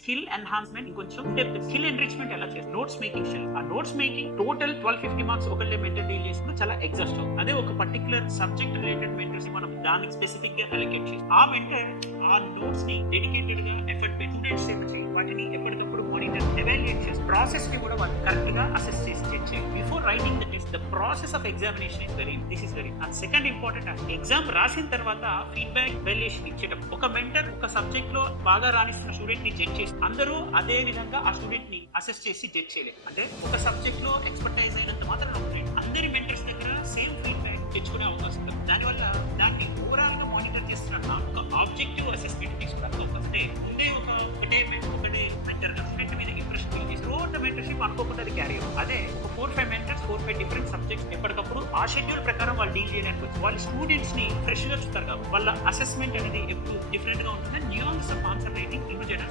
Skill enhancement, ఇంకొంచెం depth skill enrichment ఎలా చేస్తారు, నోట్స్ మేకింగ్ స్కిల్. ఆ నోట్స్ మేకింగ్ టోటల్ 1250 మార్క్స్ ఒకళ్ళే మెంటర్ డీల్ చేసుకుని చాలా ఎగ్జాస్ట్. అదే ఒక పర్టికులర్ సబ్జెక్ట్ రిలేటెడ్ మెంటర్స్ మనం దానికి స్పెసిఫిక్ గా అలొకేట్ చేసి ఆ మెంటర్ ఆ నోట్స్ ని డెడికేటెడ్ గా ఎఫర్ట్ పెట్టి వాటిని ఎప్పటికప్పుడు మానిటర్ ఎవాల్యుయేట్ చేసి ప్రాసెస్ ని కూడా వాళ్ళు కరెక్ట్ గా అసెస్ చేసి చెక్ చేయాలి. Before writing the test the process of examination is very and second important. Exam రాసిన తర్వాత ఫీడ్బ్యాక్ వాల్యుయేషన్ ఇచ్చేటప్పుడు ఒక మెంటర్ ఒక సబ్జెక్ట్ లో బాగా రాణిస్తున్న స్టూడెంట్ ని జడ్జ్ చేసి అందరూ అదే విధంగా ఆ స్టూడెంట్ ని అసెస్ చేసి జడ్జ్ చేయలేదు. అంటే ఒక సబ్జెక్ట్ లో ఎక్స్పర్టైజ్ అయినంత మాత్రం అందరి మెంటర్స్ దగ్గర సేమ్ ఫీడ్బ్యాక్ తెచ్చుకునే అవకాశం ఉంది. దానివల్ల దాన్ని ఓవరాల్ గా మానిటర్ చేస్తున్న ఒక ఆబ్జెక్టివ్ అసెస్మెంట్ తీసుకోవడానికి అవకాశం. ముందే ఒకటే మెంటర్ స్టూడెంట్ మీద ఇంప్రెషన్ ఫీల్ చేసి రోడ్ మెంటర్షిప్ అనుకోకుండా అది క్యారీ అవుతుంది. అదే ఒక 4-5 మెంటర్స్ 4-5 డిఫరెంట్ సబ్జెక్ట్స్ ఎప్పటికప్పుడు ఆ షెడ్యూల్ ప్రకారం వాళ్ళు డీల్ చేయడానికి వచ్చి వాళ్ళు స్టూడెంట్స్ ని ఫ్రెష్ గా చూస్తారు కాబట్టి వాళ్ళ అసెస్మెంట్ అనేది ఎప్పుడు డిఫరెంట్ గా ఉంటుంది. Nuance of answer writing improve చేయడానికి